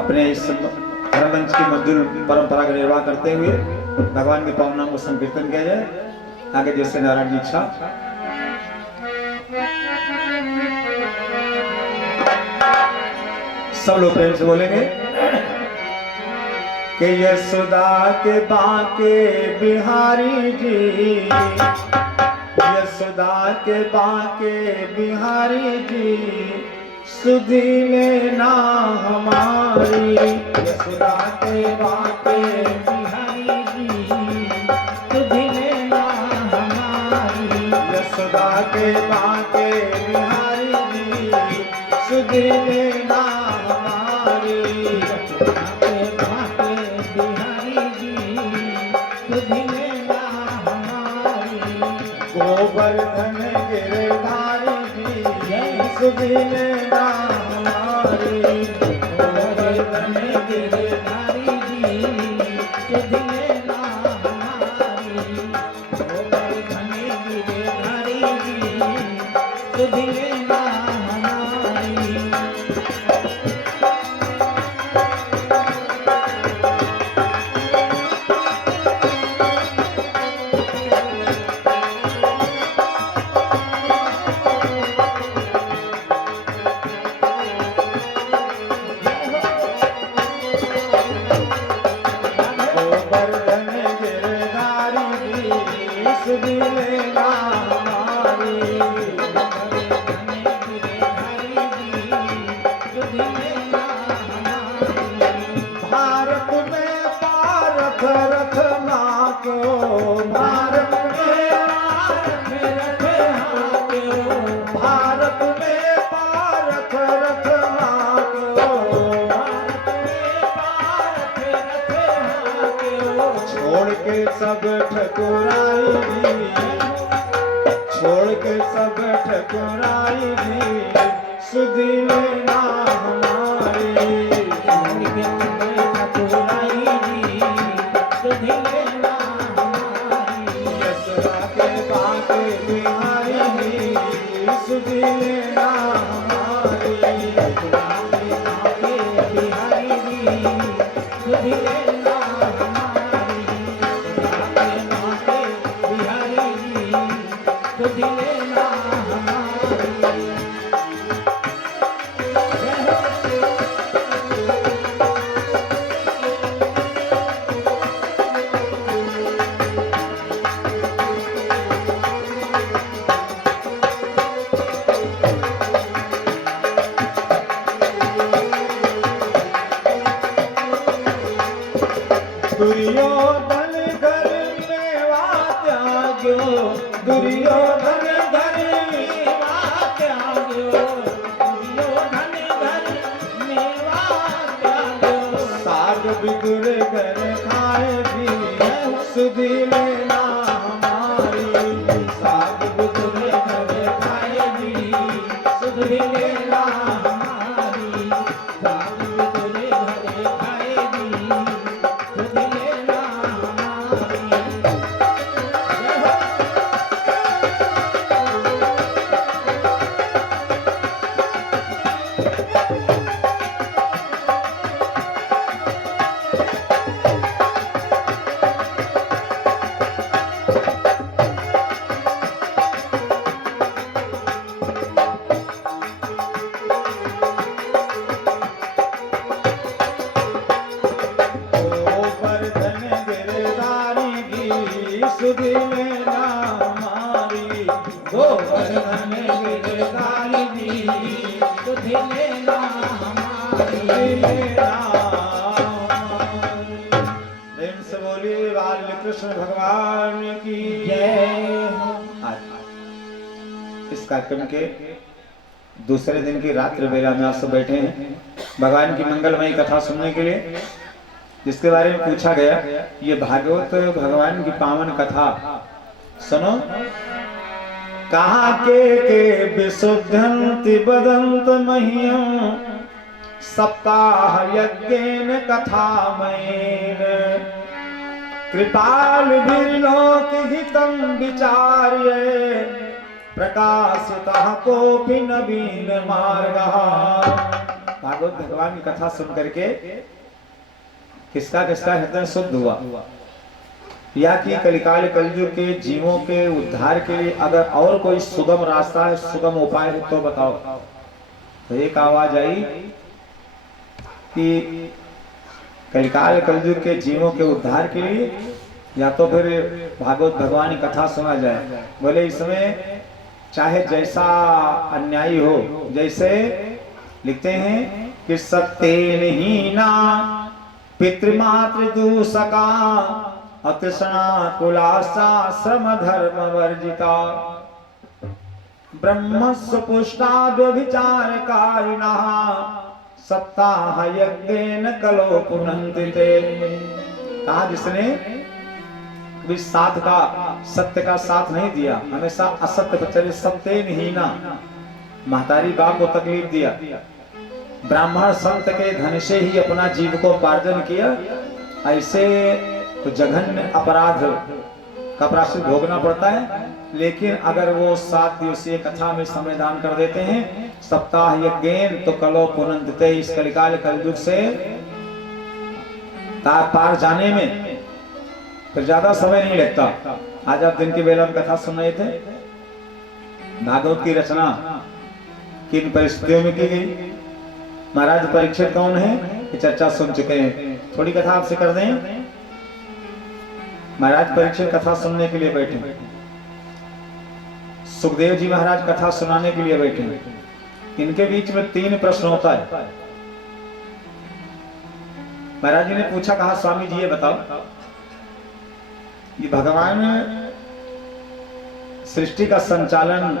अपने इस धर्ममंच की मधुर परंपरा का निर्वाह करते हुए भगवान के पावन नाम को संकीर्तन किया जाए। आगे जैसे नारायण की इच्छा। सब लोग प्रेम से बोलेंगे कि यशोदा के बांके बिहारी जी, यशोदा के बांके बिहारी जी, सुधी लेना हमारी। यशोदा के बांके बिहारी जी, सुधी लेना हमारी। यशोदा के बांके बिहारी जी, सुधी लेना हमारी। यशोदा के बांके बिहारी जी, सुधी लेना हमारी। गोवर्धन गिरधारी जी, सुधी लेना हमारी। गोवर्धन गिरधारी जी, सुधी लेना हमारी। गोवर्धन गिरधारी जी, सुधी लेना हमारी। भारत में पारख रखना को, भारत में पारख रखना को, भारत में पारख रखना को, भारत में पारख रखना को। छोड़ के सब ठकुराई भी, छोड़ के सब ठकुराई भी, सुधी लेना हमारी। छोड़ के सब ठकुराई भी, सुधी लेना हमारी। यशोदा के बांके बिहारी जी, सुधी लेना हमारी। यशोदा के बांके बिहारी जी, सुधी लेना हमारी। यशोदा के बांके बिहारी जी, सुधी लेना हमारी। दुर्योधन घर मेवा त्याग्यो, दुर्योधन घर मेवा त्याग्यो, दुर्योधन घर मेवा त्याग्यो। साग बिगुर घर खाए भी, सुधी लेना हमारी। साग बिगुर घर खाए भी, सुधी लेना हमारी। साग बिगुर घर खाए भी, सुधी लेना हमारी। गोवर्धन गिरधारी जी, सुधी लेना हमारी। गोवर्धन गिरधारी जी, सुधी लेना हमारी। प्रेम से बोलिए बाल कृष्ण भगवान की जय। इस कार्यक्रम के दूसरे दिन की रात्रि बेला में आप सब बैठे हैं भगवान की मंगलमयी कथा सुनने के लिए, जिसके बारे में पूछा गया। ये भागवत भगवान की पावन कथा सुनो। कहा के विशुद्धंति बदंत मह्यम, सप्ताह यज्ञेन कथामयेन। कृपालुभिर्लोक हितं विचार्य, प्रकाशितः कोऽपि नवीन मार्गः। भागवत भगवान की कथा सुन करके किसका किसका हृदय शुद्ध हुआ, या कि कलिकाल कलयुग के जीवों के उद्धार के लिए अगर और कोई सुगम रास्ता है, सुगम उपाय है तो बताओ। तो एक आवाज आई कि कलिकाल कलयुग के जीवों के उद्धार के लिए या तो फिर भागवत भगवान की कथा सुना जाए। बोले इसमें चाहे जैसा अन्यायी हो, जैसे लिखते हैं कि सत्येन हीना पितृमातृ दूषका अतिशना कुलासा श्रम धर्म वर्जिता ब्रह्मस्व पुष्टाद विचार कारिणा सप्ताह यज्ञेन कलो पुनन्ति ते। कहा जिसने भी साथ का सत्य का साथ नहीं दिया, हमेशा असत्य पर चले, सत्य नहीं ना, महतारी बाप को तकलीफ दिया, ब्राह्मण संत के धन से ही अपना जीव को उपार्जन किया, ऐसे तो जघन्य अपराध का प्रायश्चित भोगना पड़ता है। लेकिन अगर वो 7 दिवसीय कथा में संविधान कर देते हैं, सप्ताह यज्ञेन तो कलो पुनन्ति, इस कलिकाल कलयुग से पार जाने में फिर ज्यादा समय नहीं लगता। आज आप दिन की बेला में कथा सुन रहे थे, भागवत की रचना किन परिस्थितियों में की गई, महाराज परीक्षित कौन है, ये चर्चा सुन चुके हैं। थोड़ी कथा आपसे कर दें। महाराज परीक्षित कथा सुनने के लिए बैठे, सुखदेव जी महाराज कथा सुनाने के लिए बैठे। इनके बीच में 3 प्रश्न होता है। महाराज जी ने पूछा, कहा स्वामी जी ये बताओ, ये भगवान सृष्टि का संचालन